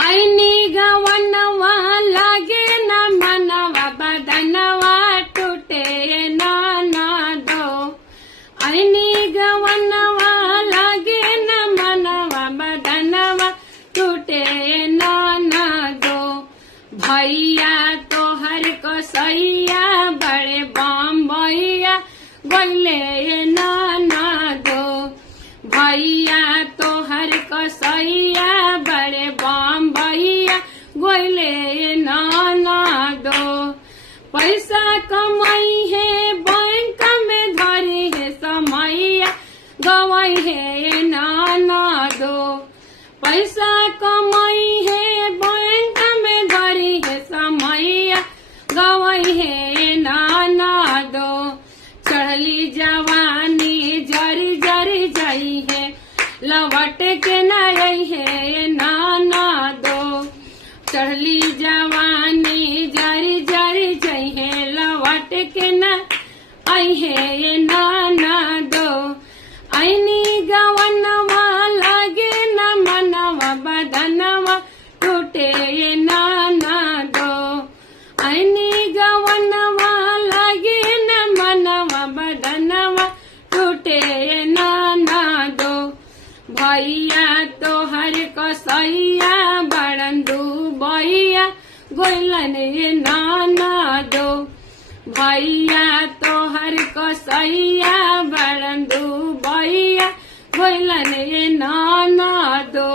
ऐनी गवनवा लागे न मनवा बदनवा टूटे ननदो। ऐनी गवनवा लागे न मनवा बदनवा टूटे ननदो। भैया तोहर को सैया बड़े बम्बैया गइले ननदो। भैया तोहर को सैया बड़े बम्बैया गइले ननदो। पैसा कमाई है बैंक में धरी है समैया गवाई है ननदो। पैसा कमाई है बैंक में धरी है समैया गवाई है ननदो। चढ़ली जवानी जरी जरी जाई है लौट के न आई है ननदो। चढ़ली जवानी जरी जरी जाई है लौट के न आई है ननदो। ऐनी गवनवा लागे न मनवा बदनवा टूटे ननदो। ऐनी गवनवा लागे न मनवा बदनवा टूटे ननदो। भैया तोहर को सैया बड़न दुबैया गइलन ननदो। भैया तोहर को सैया बड़न दुबैया गइलन ननदो।